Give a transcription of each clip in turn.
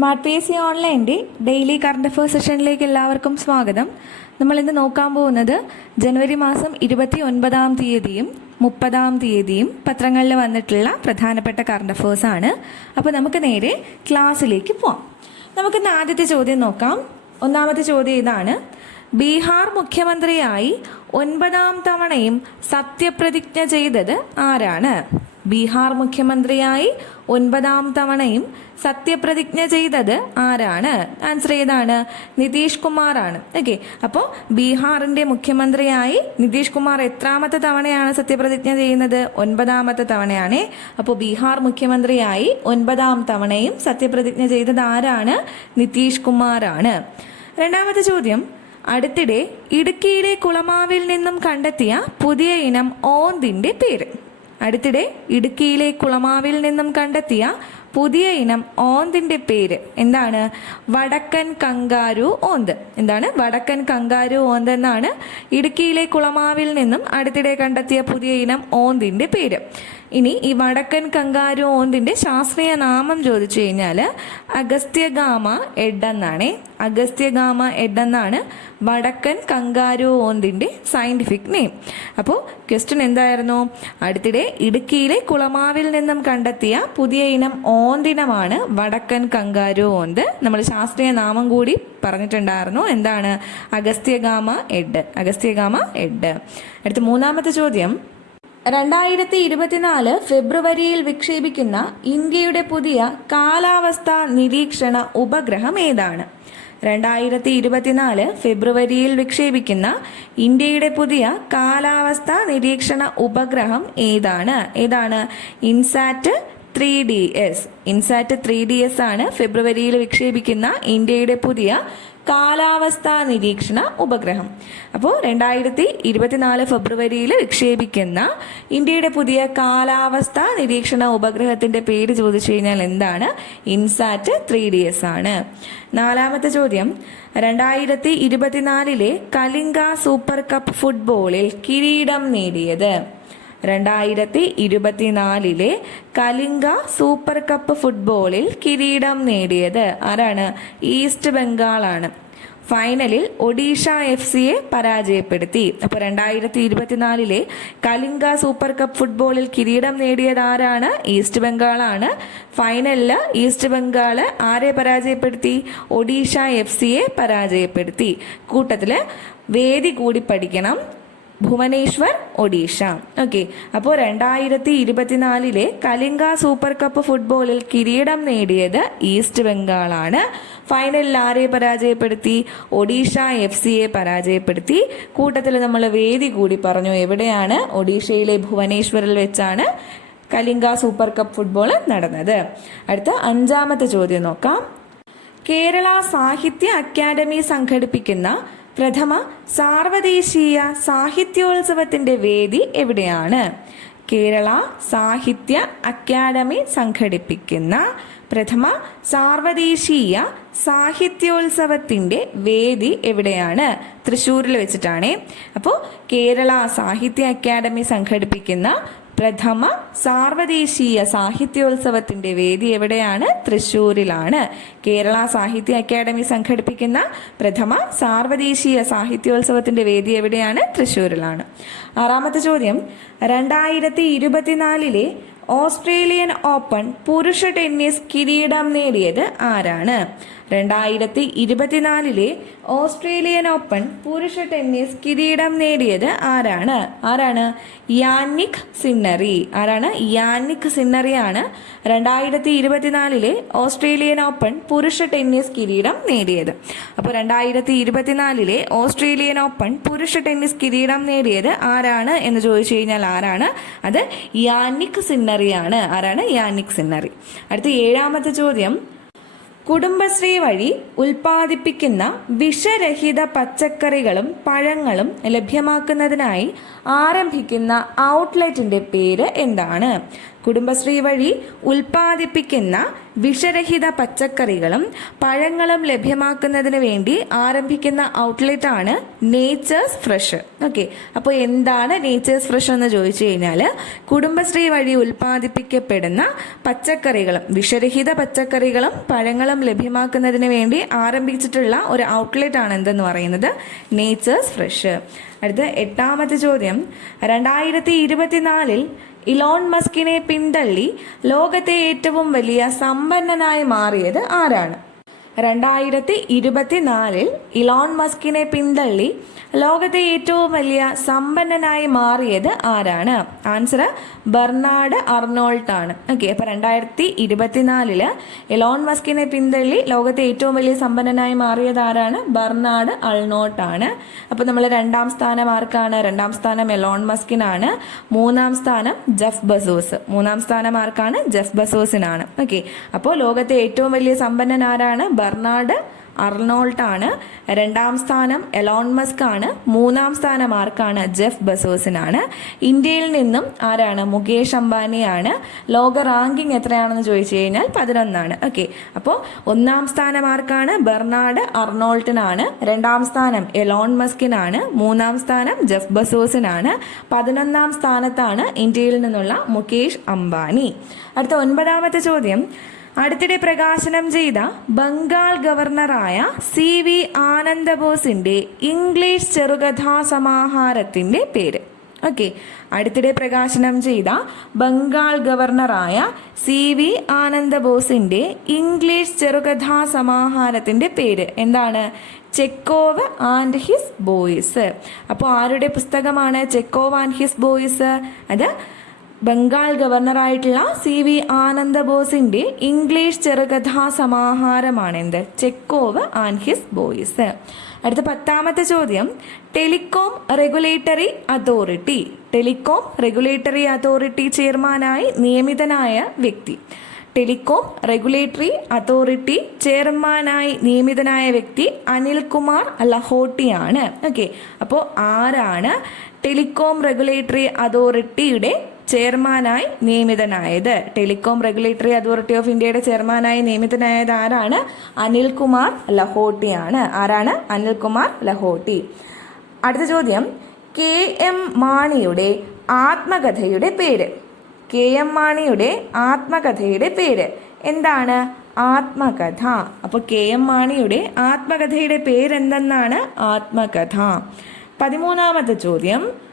Smart P S C ഓൺലൈന്റെ daily current affairs സെഷനിലേക്ക് എല്ലാവർക്കും സ്വാഗതം. നമ്മൾ ഇന്ന് നോക്കാൻ പോകുന്നത് ജനുവരി മാസം ഇരുപത്തി ഒൻപതാം തീയതിയും മുപ്പതാം തീയതിയും പത്രങ്ങളിൽ വന്നിട്ടുള്ള പ്രധാനപ്പെട്ട കറണ്ട് അഫയേഴ്സ് ആണ്. അപ്പോൾ നമുക്ക് നേരെ ക്ലാസ്സിലേക്ക് പോവാം. നമുക്കിന്ന് ആദ്യത്തെ ചോദ്യം നോക്കാം. ഒന്നാമത്തെ ചോദ്യം ഇതാണ്. ബീഹാർ മുഖ്യമന്ത്രിയായി ഒൻപതാം തവണയും സത്യപ്രതിജ്ഞ ചെയ്തത് ആരാണ്? ബീഹാർ മുഖ്യമന്ത്രിയായി ഒൻപതാം തവണയും സത്യപ്രതിജ്ഞ ചെയ്തത് ആരാണ്? ആൻസർ ഏതാണ്? നിതീഷ് കുമാറാണ്. ഓക്കെ. അപ്പോൾ ബീഹാറിന്റെ മുഖ്യമന്ത്രിയായി നിതീഷ് കുമാർ എത്രാമത്തെ തവണയാണ് സത്യപ്രതിജ്ഞ ചെയ്യുന്നത്? ഒൻപതാമത്തെ തവണയാണ്. അപ്പോൾ ബീഹാർ മുഖ്യമന്ത്രിയായി ഒൻപതാം തവണയും സത്യപ്രതിജ്ഞ ചെയ്തത് ആരാണ്? നിതീഷ് കുമാറാണ്. രണ്ടാമത്തെ ചോദ്യം. അടുത്തിടെ ഇടുക്കിയിലെ കുളമാവിൽ നിന്നും കണ്ടെത്തിയ പുതിയ ഇനം ഓന്തിന്റെ പേര്. അടുത്തിടെ ഇടുക്കിയിലെ കുളമാവിൽ നിന്നും കണ്ടെത്തിയ പുതിയ ഇനം ഓന്തിന്റെ പേര്. എന്താണ്? വടക്കൻ കങ്കാരു ഓന്ത്. എന്താണ്? വടക്കൻ കങ്കാരു ഓന്ത് എന്നാണ് ഇടുക്കിയിലെ കുളമാവിൽ നിന്നും അടുത്തിടെ കണ്ടെത്തിയ പുതിയ ഇനം ഓന്തിന്റെ പേര്. ഇനി ഈ വടക്കൻ കങ്കാരു ഓന്തിന്റെ ശാസ്ത്രീയ നാമം ചോദിച്ചു കഴിഞ്ഞാൽ അഗസ്ത്യഗാമ എഡ് എന്നാണ് അഗസ്ത്യഗാമ എഡ് എന്നാണ് വടക്കൻ കങ്കാരു ഓന്തിന്റെ സയന്റിഫിക് നെയിം അപ്പോൾ ക്വസ്റ്റ്യൻ എന്തായിരുന്നു? അടുത്തിടെ ഇടുക്കിയിലെ കുളമാവിൽ നിന്നും കണ്ടെത്തിയ പുതിയ ഇനം ഓന്തിനമാണ് വടക്കൻ കങ്കാരു ഓന്ത് നമ്മൾ ശാസ്ത്രീയ നാമം കൂടി പറഞ്ഞിട്ടുണ്ടായിരുന്നു. എന്താണ്? അഗസ്ത്യഗാമ എഡ് അഗസ്ത്യഗാമ എഡ് അടുത്ത മൂന്നാമത്തെ ചോദ്യം. രണ്ടായിരത്തി ഇരുപത്തിനാല് ഫെബ്രുവരിയിൽ വിക്ഷേപിക്കുന്ന ഇന്ത്യയുടെ പുതിയ കാലാവസ്ഥാ നിരീക്ഷണ ഉപഗ്രഹം ഏതാണ്? രണ്ടായിരത്തി ഇരുപത്തിനാല് ഫെബ്രുവരിയിൽ വിക്ഷേപിക്കുന്ന ഇന്ത്യയുടെ പുതിയ കാലാവസ്ഥാ നിരീക്ഷണ ഉപഗ്രഹം ഏതാണ്? ഏതാണ്? INSAT three D S INSAT three D S ആണ് ഫെബ്രുവരിയിൽ വിക്ഷേപിക്കുന്ന ഇന്ത്യയുടെ പുതിയ കാലാവസ്ഥാ നിരീക്ഷണ ഉപഗ്രഹം. അപ്പോൾ രണ്ടായിരത്തി ഇരുപത്തിനാല് ഫെബ്രുവരിയിൽ വിക്ഷേപിക്കുന്ന ഇന്ത്യയുടെ പുതിയ കാലാവസ്ഥാ നിരീക്ഷണ ഉപഗ്രഹത്തിന്റെ പേര് ചോദിച്ചു കഴിഞ്ഞാൽ എന്താണ്? ഇൻസാറ്റ് ത്രീ ഡി എസ് ആണ്. നാലാമത്തെ ചോദ്യം. രണ്ടായിരത്തി ഇരുപത്തിനാലിലെ കലിംഗ സൂപ്പർ കപ്പ് ഫുട്ബോളിൽ കിരീടം നേടിയത്. രണ്ടായിരത്തി ഇരുപത്തിനാലിലെ കലിംഗ സൂപ്പർ കപ്പ് ഫുട്ബോളിൽ കിരീടം നേടിയത്. ആരാണ്? ഈസ്റ്റ് ബംഗാളാണ്. ഫൈനലിൽ ഒഡീഷ എഫ് സിയെ പരാജയപ്പെടുത്തി. അപ്പോൾ രണ്ടായിരത്തി ഇരുപത്തിനാലിലെ കലിംഗ സൂപ്പർ കപ്പ് ഫുട്ബോളിൽ കിരീടം നേടിയത് ആരാണ്? ഈസ്റ്റ് ബംഗാളാണ്. ഫൈനലിൽ ഈസ്റ്റ് ബംഗാൾ ആരെ പരാജയപ്പെടുത്തി? ഒഡീഷ എഫ് സിയെ പരാജയപ്പെടുത്തി. കൂട്ടത്തിൽ വേദി കൂടി പഠിക്കണം. ഭുവനേശ്വർ ഒഡീഷ. ഓക്കെ അപ്പോൾ രണ്ടായിരത്തി ഇരുപത്തിനാലിലെ കലിംഗ സൂപ്പർ കപ്പ് ഫുട്ബോളിൽ കിരീടം നേടിയത് ഈസ്റ്റ് ബംഗാളാണ്. ഫൈനലിൽ ആരെ പരാജയപ്പെടുത്തി? ഒഡീഷ എഫ് സിയെ പരാജയപ്പെടുത്തി. കൂട്ടത്തിൽ നമ്മൾ വേദി കൂടി പറഞ്ഞു എവിടെയാണ് ഒഡീഷയിലെ ഭുവനേശ്വറിൽ വെച്ചാണ് കലിംഗ സൂപ്പർ കപ്പ് ഫുട്ബോൾ നടന്നത്. അടുത്ത അഞ്ചാമത്തെ ചോദ്യം നോക്കാം. കേരള സാഹിത്യ അക്കാദമി സംഘടിപ്പിക്കുന്ന പ്രഥമ സാർവദേശീയ സാഹിത്യോത്സവത്തിന്റെ വേദി എവിടെയാണ്? കേരള സാഹിത്യ അക്കാദമി സംഘടിപ്പിക്കുന്ന പ്രഥമ സാർവദേശീയ സാഹിത്യോത്സവത്തിന്റെ വേദി എവിടെയാണ്? തൃശ്ശൂരിൽ വെച്ചിട്ടാണേ. അപ്പോൾ കേരള സാഹിത്യ അക്കാദമി സംഘടിപ്പിക്കുന്ന പ്രഥമ സാർവദേശീയ സാഹിത്യോത്സവത്തിന്റെ വേദി എവിടെയാണ്? തൃശൂരിലാണ് കേരള സാഹിത്യ അക്കാദമി സംഘടിപ്പിക്കുന്ന പ്രഥമ സാർവദേശീയ സാഹിത്യോത്സവത്തിന്റെ വേദി എവിടെയാണ്? തൃശൂരിലാണ് ആറാമത്തെ ചോദ്യം. രണ്ടായിരത്തി ഇരുപത്തിനാലിലെ ഓസ്ട്രേലിയൻ ഓപ്പൺ പുരുഷ ടെന്നീസ് കിരീടം നേടിയത് ആരാണ്? രണ്ടായിരത്തി ഇരുപത്തിനാലിലെ ഓസ്ട്രേലിയൻ ഓപ്പൺ പുരുഷ ടെന്നീസ് കിരീടം നേടിയത് ആരാണ്? ആരാണ്? Jannik Sinner. ആരാണ്? യാനിക് സിന്നറിയാണ് രണ്ടായിരത്തി ഇരുപത്തിനാലിലെ ഓസ്ട്രേലിയൻ ഓപ്പൺ പുരുഷ ടെന്നീസ് കിരീടം നേടിയത്. അപ്പോൾ രണ്ടായിരത്തി ഇരുപത്തിനാലിലെ ഓസ്ട്രേലിയൻ ഓപ്പൺ പുരുഷ ടെന്നീസ് കിരീടം നേടിയത് ആരാണ് എന്ന് ചോദിച്ചു കഴിഞ്ഞാൽ ആരാണ്? അത് യാനിക് സിന്നറിയാണ്. ആരാണ്? Jannik Sinner. അടുത്ത ഏഴാമത്തെ ചോദ്യം. കുടുംബശ്രീ വഴി ഉൽപ്പാദിപ്പിക്കുന്ന വിഷരഹിത പച്ചക്കറികളും പഴങ്ങളും ലഭ്യമാക്കുന്നതിനായി ആരംഭിക്കുന്ന ഔട്ട്ലെറ്റിന്റെ പേര് എന്താണ്? കുടുംബശ്രീ വഴി ഉൽപ്പാദിപ്പിക്കുന്ന വിഷരഹിത പച്ചക്കറികളും പഴങ്ങളും ലഭ്യമാക്കുന്നതിന് വേണ്ടി ആരംഭിക്കുന്ന ഔട്ട്ലെറ്റ് ആണ് നേച്ചേഴ്സ് ഫ്രഷ് ഓക്കെ അപ്പോൾ എന്താണ് നേച്ചേഴ്സ് ഫ്രഷ് എന്ന് ചോദിച്ചു കഴിഞ്ഞാൽ കുടുംബശ്രീ വഴി ഉൽപ്പാദിപ്പിക്കപ്പെടുന്ന പച്ചക്കറികളും വിഷരഹിത പച്ചക്കറികളും പഴങ്ങളും ലഭ്യമാക്കുന്നതിന് വേണ്ടി ആരംഭിച്ചിട്ടുള്ള ഒരു ഔട്ട്ലെറ്റ് ആണ് എന്തെന്ന് പറയുന്നത് നേച്ചേഴ്സ് ഫ്രഷ് അടുത്ത എട്ടാമത്തെ ചോദ്യം. രണ്ടായിരത്തി ഇരുപത്തിനാലിൽ ഇലോൺ മസ്കിനെ പിന്തള്ളി. ലോകത്തെ ഏറ്റവും വലിയ സമ്പന്നനായി മാറിയത് ആരാണ്? രണ്ടായിരത്തി ഇരുപത്തിനാലിൽ ഇലോൺ മസ്കിനെ പിന്തള്ളി ലോകത്തെ ഏറ്റവും വലിയ സമ്പന്നനായി മാറിയത് ആരാണ്? ആൻസർ ബെർണാഡ് അർണോൾട്ട് ആണ് ഓക്കെ അപ്പോൾ രണ്ടായിരത്തി ഇരുപത്തിനാലിൽ ഇലോൺ മസ്കിനെ പിന്തള്ളി ലോകത്തെ ഏറ്റവും വലിയ സമ്പന്നനായി മാറിയത് ആരാണ്? ബെർണാഡ് അൾനോട്ട് ആണ് അപ്പോൾ നമ്മൾ രണ്ടാം സ്ഥാനം ആർക്കാണ്? രണ്ടാം സ്ഥാനം എലോൺ മസ്കിനാണ്. മൂന്നാം സ്ഥാനം ജെഫ് ബസോസ്. മൂന്നാം സ്ഥാനം ആർക്കാണ്? ജെഫ് ബസോസിനാണ്. ഓക്കെ അപ്പോൾ ലോകത്തെ ഏറ്റവും വലിയ സമ്പന്നൻ ആരാണ്? ബെർണാഡ് അർണോൾട്ട് ആണ് രണ്ടാം സ്ഥാനം എലോൺ മസ്ക് ആണ് മൂന്നാം സ്ഥാനം ആർക്കാണ്? ജെഫ് ബസോസിനാണ്. ഇന്ത്യയിൽ നിന്നും ആരാണ്? മുകേഷ് അംബാനിയാണ്. ലോക റാങ്കിങ് എത്രയാണെന്ന് ചോദിച്ചു കഴിഞ്ഞാൽ പതിനൊന്നാണ്. ഓക്കെ. അപ്പോൾ ഒന്നാം സ്ഥാനം ആർക്കാണ്? ബെർണാഡ് അർണോൾട്ടിനാണ്. രണ്ടാം സ്ഥാനം എലോൺ മസ്കിനാണ്. മൂന്നാം സ്ഥാനം ജെഫ് ബസോസിനാണ്. പതിനൊന്നാം സ്ഥാനത്താണ് ഇന്ത്യയിൽ നിന്നുള്ള മുകേഷ് അംബാനി. അടുത്ത ഒൻപതാമത്തെ ചോദ്യം. അടുത്തിടെ പ്രകാശനം ചെയ്ത ബംഗാൾ ഗവർണറായ സി വി ആനന്ദബോസിന്റെ ഇംഗ്ലീഷ് ചെറുകഥാ സമാഹാരത്തിന്റെ പേര്. ഓക്കെ. അടുത്തിടെ പ്രകാശനം ചെയ്ത ബംഗാൾ ഗവർണറായ സി വി ആനന്ദബോസിന്റെ ഇംഗ്ലീഷ് ചെറുകഥാ സമാഹാരത്തിന്റെ പേര് എന്താണ്? Chekhov and his boys. അപ്പോൾ ആരുടെ പുസ്തകമാണ് ചെക്കോവ് ആൻഡ് ഹിസ് ബോയ്സ്? അത് ബംഗാൾ ഗവർണറായിട്ടുള്ള സി വി ആനന്ദബോസിന്റെ ഇംഗ്ലീഷ് ചെറുകഥാ സമാഹാരമാണ് എന്ത് ചെക്കോവ് ആൻഡ് ഹിസ് ബോയ്സ്. അടുത്ത പത്താമത്തെ ചോദ്യം. Telecom regulatory authority. Telecom regulatory authority ചെയർമാനായി നിയമിതനായ വ്യക്തി. ടെലികോം റെഗുലേറ്ററി അതോറിറ്റി ചെയർമാനായി നിയമിതനായ വ്യക്തി അനിൽ അനിൽകുമാർ ലഹോട്ടിയാണ്. ഓക്കെ. അപ്പോൾ ആരാണ് ടെലികോം റെഗുലേറ്ററി അതോറിറ്റിയുടെ ചെയർമാനായി നിയമിതനായത്. ടെലികോം റെഗുലേറ്ററി അതോറിറ്റി ഓഫ് ഇന്ത്യയുടെ ചെയർമാനായി നിയമിതനായത് ആരാണ്? അനിൽകുമാർ ലഹോട്ടിയാണ്. ആരാണ്? അനിൽകുമാർ ലഹോട്ടി. അടുത്ത ചോദ്യം. കെ എം മാണിയുടെ ആത്മകഥയുടെ പേര്. കെ എം മാണിയുടെ ആത്മകഥയുടെ പേര്. എന്താണ്? ആത്മകഥ. അപ്പോൾ കെ എം മാണിയുടെ ആത്മകഥയുടെ പേരെന്തെന്നാണ്? ആത്മകഥ. പതിമൂന്നാമത്തെ ചോദ്യം.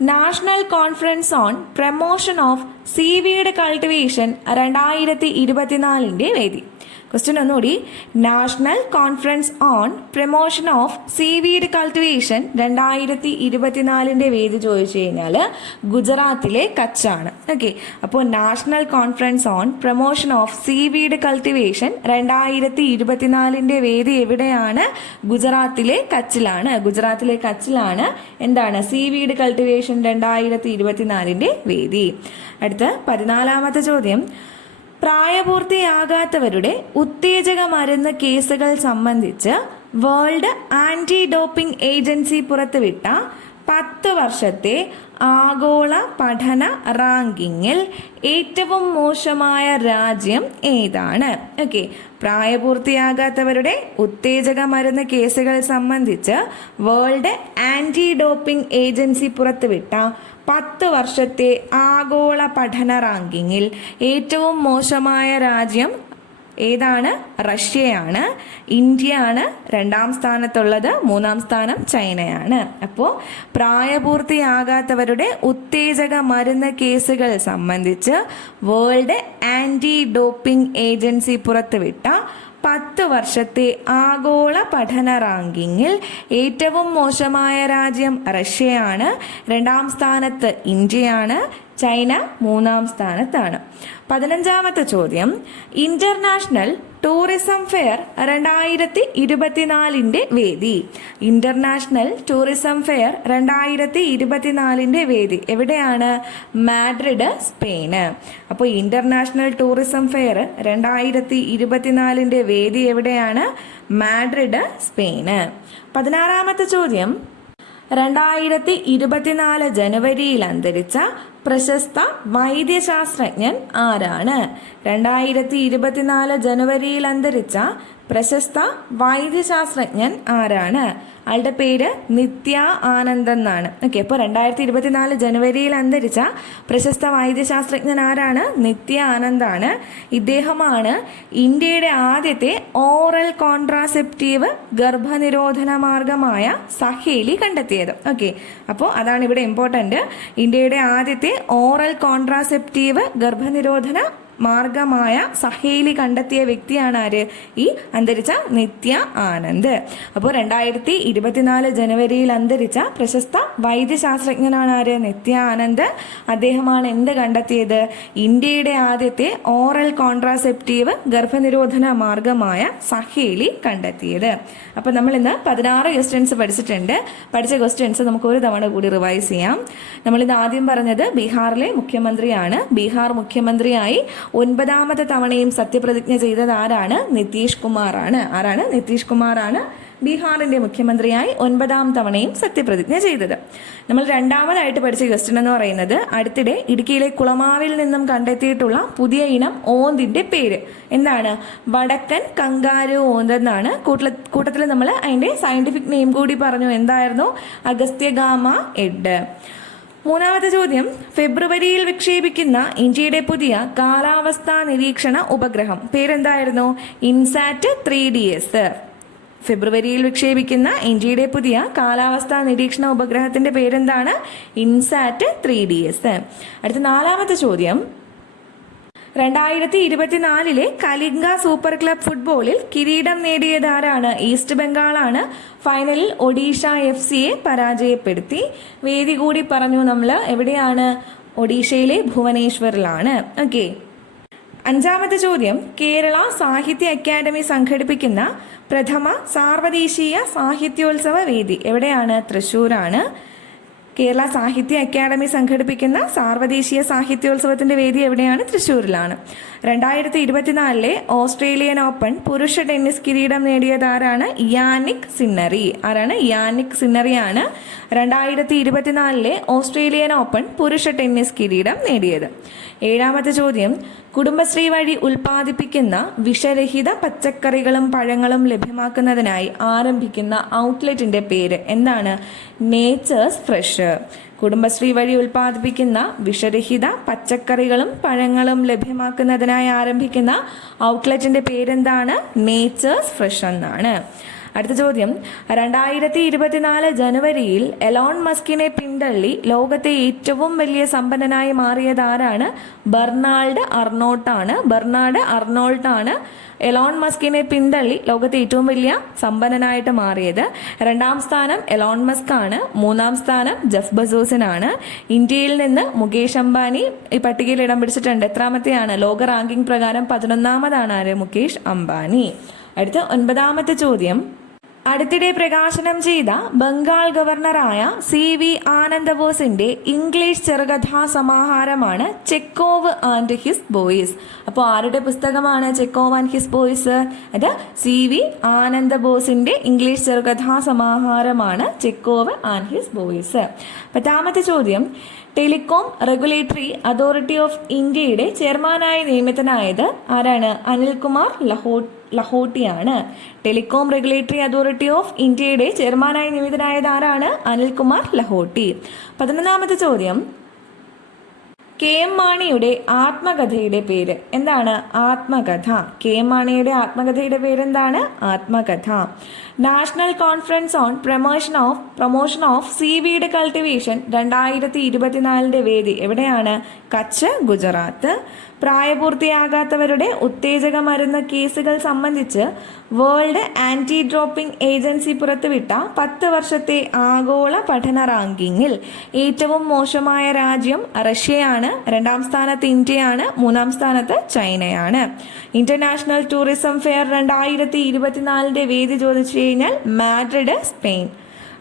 National conference on promotion of seaweed cultivation രണ്ടായിരത്തി ഇരുപത്തിനാലിന്റെ വേദി. ക്വസ്റ്റ്യൻ ഒന്നുകൂടി national conference on promotion of seaweed cultivation രണ്ടായിരത്തി ഇരുപത്തിനാലിന്റെ വേദി ചോദിച്ചു കഴിഞ്ഞാൽ ഗുജറാത്തിലെ കച്ചാണ്. ഓക്കെ അപ്പോൾ national conference on promotion of seaweed cultivation രണ്ടായിരത്തി ഇരുപത്തിനാലിന്റെ വേദി എവിടെയാണ്? ഗുജറാത്തിലെ കച്ചിലാണ്. ഗുജറാത്തിലെ കച്ചിലാണ് എന്താണ്? സീവീഡ് കൾട്ടിവേഷൻ രണ്ടായിരത്തി ഇരുപത്തിനാലിന്റെ വേദി അടുത്ത പതിനാലാമത്തെ ചോദ്യം. പ്രായപൂർത്തിയാകാത്തവരുടെ ഉത്തേജക മരുന്ന് കേസുകൾ സംബന്ധിച്ച് വേൾഡ് ആന്റി ഡോപ്പിംഗ് ഏജൻസി പുറത്തുവിട്ട പത്ത് വർഷത്തെ ആഗോള പഠന റാങ്കിങ്ങിൽ ഏറ്റവും മോശമായ രാജ്യം ഏതാണ്? ഓക്കെ. പ്രായപൂർത്തിയാകാത്തവരുടെ ഉത്തേജക മരുന്ന് കേസുകൾ സംബന്ധിച്ച് വേൾഡ് ആന്റി ഡോപ്പിംഗ് ഏജൻസി പുറത്തുവിട്ട പത്ത് വർഷത്തെ ആഗോള പഠന റാങ്കിങ്ങിൽ ഏറ്റവും മോശമായ രാജ്യം ഏതാണ്? റഷ്യയാണ്. ഇന്ത്യയാണ്. രണ്ടാം സ്ഥാനത്തുള്ളത്. മൂന്നാം സ്ഥാനം ചൈനയാണ്. അപ്പോൾ പ്രായപൂർത്തിയാകാത്തവരുടെ ഉത്തേജക മരുന്ന് കേസുകൾ സംബന്ധിച്ച് വേൾഡ് ആന്റി ഡോപ്പിംഗ് ഏജൻസി പുറത്തുവിട്ട പത്ത് വർഷത്തെ ആഗോള പഠന റാങ്കിങ്ങിൽ ഏറ്റവും മോശമായ രാജ്യം റഷ്യയാണ്. രണ്ടാം സ്ഥാനത്ത് ഇന്ത്യയാണ്. ചൈന മൂന്നാം സ്ഥാനത്താണ്. പതിനഞ്ചാമത്തെ ചോദ്യം. ഇന്റർനാഷണൽ ടൂറിസം ഫെയർ രണ്ടായിരത്തി ഇരുപത്തിനാലിന്റെ വേദി. ഇന്റർനാഷണൽ ടൂറിസം ഫെയർ രണ്ടായിരത്തി ഇരുപത്തിനാലിന്റെ വേദി. എവിടെയാണ്? മാഡ്രിഡ് സ്പെയിന് അപ്പോൾ ഇന്റർനാഷണൽ ടൂറിസം ഫെയർ രണ്ടായിരത്തി ഇരുപത്തിനാലിന്റെ വേദി എവിടെയാണ്? മാഡ്രിഡ് സ്പെയിന് പതിനാറാമത്തെ ചോദ്യം. രണ്ടായിരത്തി ഇരുപത്തിനാല് ജനുവരിയിൽ അന്തരിച്ച പ്രശസ്ത വൈദ്യശാസ്ത്രജ്ഞൻ ആരാണ്? രണ്ടായിരത്തി ഇരുപത്തിനാല് ജനുവരിയിൽ അന്തരിച്ച പ്രശസ്ത വൈദ്യശാസ്ത്രജ്ഞൻ ആരാണ്? ആളുടെ പേര് നിത്യ ആനന്ദ് എന്നാണ്. ഓക്കെ അപ്പോൾ രണ്ടായിരത്തി ഇരുപത്തിനാല് ജനുവരിയിൽ അന്തരിച്ച പ്രശസ്ത വൈദ്യശാസ്ത്രജ്ഞൻ ആരാണ്? നിത്യ ആനന്ദാണ്. ഇദ്ദേഹമാണ് ഇന്ത്യയുടെ ആദ്യത്തെ ഓറൽ കോൺട്രാസെപ്റ്റീവ് ഗർഭനിരോധന മാർഗമായ സഹേലി കണ്ടെത്തിയത്. ഓക്കെ അപ്പോൾ അതാണ് ഇവിടെ ഇമ്പോർട്ടന്റ് ഇന്ത്യയുടെ ആദ്യത്തെ ഓറൽ കോൺട്രാസെപ്റ്റീവ് ഗർഭനിരോധന മാർഗമായ സഹേലി കണ്ടെത്തിയ വ്യക്തിയാണ് ആര്? ഈ അന്തരിച്ച നിത്യ ആനന്ദ്. അപ്പോൾ രണ്ടായിരത്തി ഇരുപത്തിനാല് ജനുവരിയിൽ അന്തരിച്ച പ്രശസ്ത വൈദ്യശാസ്ത്രജ്ഞനാണ് ആര്? നിത്യ ആനന്ദ്. അദ്ദേഹമാണ് എന്ത് കണ്ടെത്തിയത്? ഇന്ത്യയുടെ ആദ്യത്തെ ഓറൽ കോൺട്രാസെപ്റ്റീവ് ഗർഭനിരോധന മാർഗമായ സഹേലി കണ്ടെത്തിയത്. അപ്പോൾ നമ്മൾ ഇന്ന് പതിനാറ് ക്വസ്റ്റ്യൻസ് പഠിച്ചിട്ടുണ്ട്. പഠിച്ച ക്വസ്റ്റ്യൻസ് നമുക്ക് ഒരു തവണ കൂടി റിവൈസ് ചെയ്യാം. നമ്മളിത് ആദ്യം പറഞ്ഞത് ബീഹാറിലെ മുഖ്യമന്ത്രിയാണ്. ബീഹാർ മുഖ്യമന്ത്രിയായി ഒൻപതാമത്തെ തവണയും സത്യപ്രതിജ്ഞ ചെയ്തത് ആരാണ്? നിതീഷ് കുമാറാണ്. ആരാണ്? നിതീഷ് കുമാറാണ് ബീഹാറിന്റെ മുഖ്യമന്ത്രിയായി ഒൻപതാം തവണയും സത്യപ്രതിജ്ഞ ചെയ്തത്. നമ്മൾ രണ്ടാമതായിട്ട് പഠിച്ച ക്വസ്റ്റ്യൻ എന്ന് പറയുന്നത് അടുത്തിടെ ഇടുക്കിയിലെ കുളമാവിൽ നിന്നും കണ്ടെത്തിയിട്ടുള്ള പുതിയ ഇനം ഓന്തിന്റെ പേര്. എന്താണ്? വടക്കൻ കങ്കാരു ഓന്ത് എന്നാണ്. കൂട്ടത്തിൽ നമ്മൾ അതിന്റെ സയന്റിഫിക് നെയിം കൂടി പറഞ്ഞു. എന്തായിരുന്നു? അഗസ്ത്യഗാമ എഡ് മൂന്നാമത്തെ ചോദ്യം. ഫെബ്രുവരിയിൽ വിക്ഷേപിക്കുന്ന ഇന്ത്യയുടെ പുതിയ കാലാവസ്ഥാ നിരീക്ഷണ ഉപഗ്രഹം. പേരെന്തായിരുന്നു? ഇൻസാറ്റ് ത്രീ ഡി എസ് ഫെബ്രുവരിയിൽ വിക്ഷേപിക്കുന്ന ഇന്ത്യയുടെ പുതിയ കാലാവസ്ഥാ നിരീക്ഷണ ഉപഗ്രഹത്തിന്റെ പേരെന്താണ്? ഇൻസാറ്റ് ത്രീ ഡി എസ് അടുത്ത നാലാമത്തെ ചോദ്യം. രണ്ടായിരത്തി ഇരുപത്തിനാലിലെ കലിംഗ സൂപ്പർ ക്ലബ് ഫുട്ബോളിൽ കിരീടം നേടിയതാരാണ് ഈസ്റ്റ് ബംഗാളാണ്. ഫൈനലിൽ ഒഡീഷ എഫ് സിയെ പരാജയപ്പെടുത്തി. വേദി കൂടി പറഞ്ഞു നമ്മൾ എവിടെയാണ് ഒഡീഷയിലെ ഭുവനേശ്വറിലാണ്. ഓക്കെ. അഞ്ചാമത്തെ ചോദ്യം. കേരള സാഹിത്യ അക്കാദമി സംഘടിപ്പിക്കുന്ന പ്രഥമ സാർവദേശീയ സാഹിത്യോത്സവ വേദി എവിടെയാണ്? തൃശ്ശൂരാണ്. കേരള സാഹിത്യ അക്കാദമി സംഘടിപ്പിക്കുന്ന സാർവദേശീയ സാഹിത്യോത്സവത്തിന്റെ വേദി എവിടെയാണ്? തൃശൂരിലാണ് രണ്ടായിരത്തി ഇരുപത്തിനാലിലെ ഓസ്ട്രേലിയൻ ഓപ്പൺ പുരുഷ ടെന്നീസ് കിരീടം നേടിയതാരാണ്? Yannick Sinner. ആരാണ്? യാനിക് സിന്നറിയാണ് രണ്ടായിരത്തി ഇരുപത്തിനാലിലെ ഓസ്ട്രേലിയൻ ഓപ്പൺ പുരുഷ ടെന്നീസ് കിരീടം നേടിയത്. ഏഴാമത്തെ ചോദ്യം കുടുംബശ്രീ വഴി ഉൽപ്പാദിപ്പിക്കുന്ന വിഷരഹിത പച്ചക്കറികളും പഴങ്ങളും ലഭ്യമാക്കുന്നതിനായി ആരംഭിക്കുന്ന ഔട്ട്ലെറ്റിന്റെ പേര് എന്താണ്? നേച്ചേഴ്സ് ഫ്രഷ് കുടുംബശ്രീ വഴി ഉൽപ്പാദിപ്പിക്കുന്ന വിഷരഹിത പച്ചക്കറികളും പഴങ്ങളും ലഭ്യമാക്കുന്നതിനായി ആരംഭിക്കുന്ന ഔട്ട്ലെറ്റിന്റെ പേരെന്താണ്? നേച്ചേഴ്സ് ഫ്രഷ് എന്നാണ്. അടുത്ത ചോദ്യം. രണ്ടായിരത്തി ഇരുപത്തിനാല് ജനുവരിയിൽ എലോൺ മസ്കിനെ പിന്തള്ളി ലോകത്തെ ഏറ്റവും വലിയ സമ്പന്നനായി മാറിയത് ആരാണ്? ബെർണാൾഡ് അർണോട്ടാണ് ബെർണാൾഡ് അർണോൾട്ടാണ് എലോൺ മസ്കിനെ പിന്തള്ളി ലോകത്തെ ഏറ്റവും വലിയ സമ്പന്നനായിട്ട് മാറിയത്. രണ്ടാം സ്ഥാനം എലോൺ മസ്ക് ആണ് മൂന്നാം സ്ഥാനം ജഫ് ബസോസിനാണ്. ഇന്ത്യയിൽ നിന്ന് മുകേഷ് അംബാനി ഈ പട്ടികയിൽ ഇടം പിടിച്ചിട്ടുണ്ട്. എത്രാമത്തെയാണ്? ലോക റാങ്കിംഗ് പ്രകാരം പതിനൊന്നാമതാണ് ആര്? മുകേഷ് അംബാനി. അടുത്ത ഒൻപതാമത്തെ ചോദ്യം. അടുത്തിടെ പ്രകാശനം ചെയ്ത ബംഗാൾ ഗവർണറായ സി വി ആനന്ദബോസിന്റെ ഇംഗ്ലീഷ് ചെറുകഥാ സമാഹാരമാണ് ചെക്കോവ് ആൻഡ് ഹിസ് ബോയ്സ്. അപ്പോൾ ആരുടെ പുസ്തകമാണ് ചെക്കോവ് ആൻഡ് ഹിസ് ബോയ്സ്? അത് സി വി ആനന്ദബോസിന്റെ ഇംഗ്ലീഷ് ചെറുകഥാ സമാഹാരമാണ് ചെക്കോവ് ആൻഡ് ഹിസ് ബോയ്സ്. പത്താമത്തെ ചോദ്യം ടെലികോം റെഗുലേറ്ററി അതോറിറ്റി ഓഫ് ഇന്ത്യയുടെ ചെയർമാനായി നിയമിതനായത് ആരാണ്? അനിൽകുമാർ ലഹോ ലഹോട്ടിയാണ്. ടെലികോം റെഗുലേറ്ററി അതോറിറ്റി ഓഫ് ഇന്ത്യയുടെ ചെയർമാനായി നിയമിതനായത് ആരാണ് അനിൽകുമാർ ലഹോട്ടി. പതിനൊന്നാമത്തെ ചോദ്യം. കെ എം മാണിയുടെ ആത്മകഥയുടെ പേര് എന്താണ്? ആത്മകഥ. കെ എം മാണിയുടെ ആത്മകഥയുടെ പേരെന്താണ്? ആത്മകഥ. National conference on promotion of promotion of seaweed cultivation രണ്ടായിരത്തി ഇരുപത്തിനാലിന്റെ വേദി എവിടെയാണ്? കച്ച് ഗുജറാത്ത്. പ്രായപൂർത്തിയാകാത്തവരുടെ ഉത്തേജക മരുന്ന് കേസുകൾ സംബന്ധിച്ച് വേൾഡ് ആന്റി ഡ്രോപ്പിംഗ് ഏജൻസി പുറത്തുവിട്ട പത്ത് വർഷത്തെ ആഗോള പഠന റാങ്കിങ്ങിൽ ഏറ്റവും മോശമായ രാജ്യം റഷ്യയാണ്. രണ്ടാം സ്ഥാനത്ത് ഇന്ത്യയാണ്. മൂന്നാം സ്ഥാനത്ത് ചൈനയാണ്. ഇന്റർനാഷണൽ ടൂറിസം ഫെയർ രണ്ടായിരത്തി ഇരുപത്തിനാലിന്റെ വേദി ചോദിച്ചു കഴിഞ്ഞാൽ മാഡ്രിഡ് സ്പെയിൻ.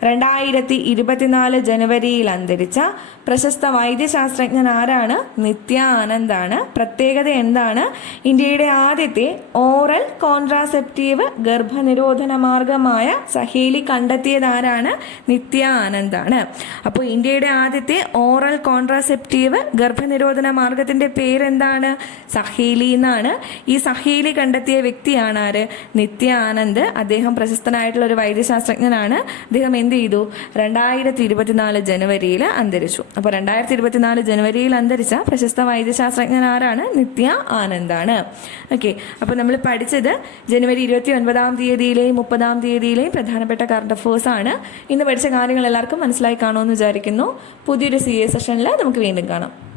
രണ്ടായിരത്തി ഇരുപത്തിനാല് ജനുവരിയിൽ അന്തരിച്ച പ്രശസ്ത വൈദ്യശാസ്ത്രജ്ഞൻ ആരാണ്? നിത്യ ആണ് പ്രത്യേകത എന്താണ്? ഇന്ത്യയുടെ ആദ്യത്തെ ഓറൽ കോൺട്രാസെപ്റ്റീവ് ഗർഭനിരോധന മാർഗമായ സഹേലി കണ്ടെത്തിയത് ആരാണ്? നിത്യ ആണ് അപ്പോൾ ഇന്ത്യയുടെ ആദ്യത്തെ ഓറൽ കോൺട്രാസെപ്റ്റീവ് ഗർഭനിരോധന മാർഗത്തിന്റെ പേരെന്താണ്? സഹേലി എന്നാണ്. ഈ സഹേലി കണ്ടെത്തിയ വ്യക്തിയാണ് ആര്? നിത്യ ആനന്ദ്. അദ്ദേഹം പ്രശസ്തനായിട്ടുള്ള ഒരു വൈദ്യശാസ്ത്രജ്ഞനാണ്. അദ്ദേഹം എന്ത് ചെയ്തു രണ്ടായിരത്തി ഇരുപത്തിനാല് ജനുവരിയിൽ അന്തരിച്ചു. അപ്പോൾ രണ്ടായിരത്തി ഇരുപത്തിനാല് ജനുവരിയിൽ അന്തരിച്ച പ്രശസ്ത വൈദ്യശാസ്ത്രജ്ഞൻ ആരാണ്? നിത്യ ആനന്ദാണ്. ഓക്കെ. അപ്പോൾ നമ്മൾ പഠിച്ചത് ജനുവരി ഇരുപത്തി ഒൻപതാം തീയതിയിലെയും മുപ്പതാം തീയതിയിലെയും പ്രധാനപ്പെട്ട കറണ്ട് അഫേഴ്സ് ആണ്. ഇന്ന് പഠിച്ച കാര്യങ്ങൾ എല്ലാവർക്കും മനസ്സിലായി കാണുമെന്ന് വിചാരിക്കുന്നു. പുതിയൊരു സി എ സെഷനിൽ നമുക്ക് വീണ്ടും കാണാം.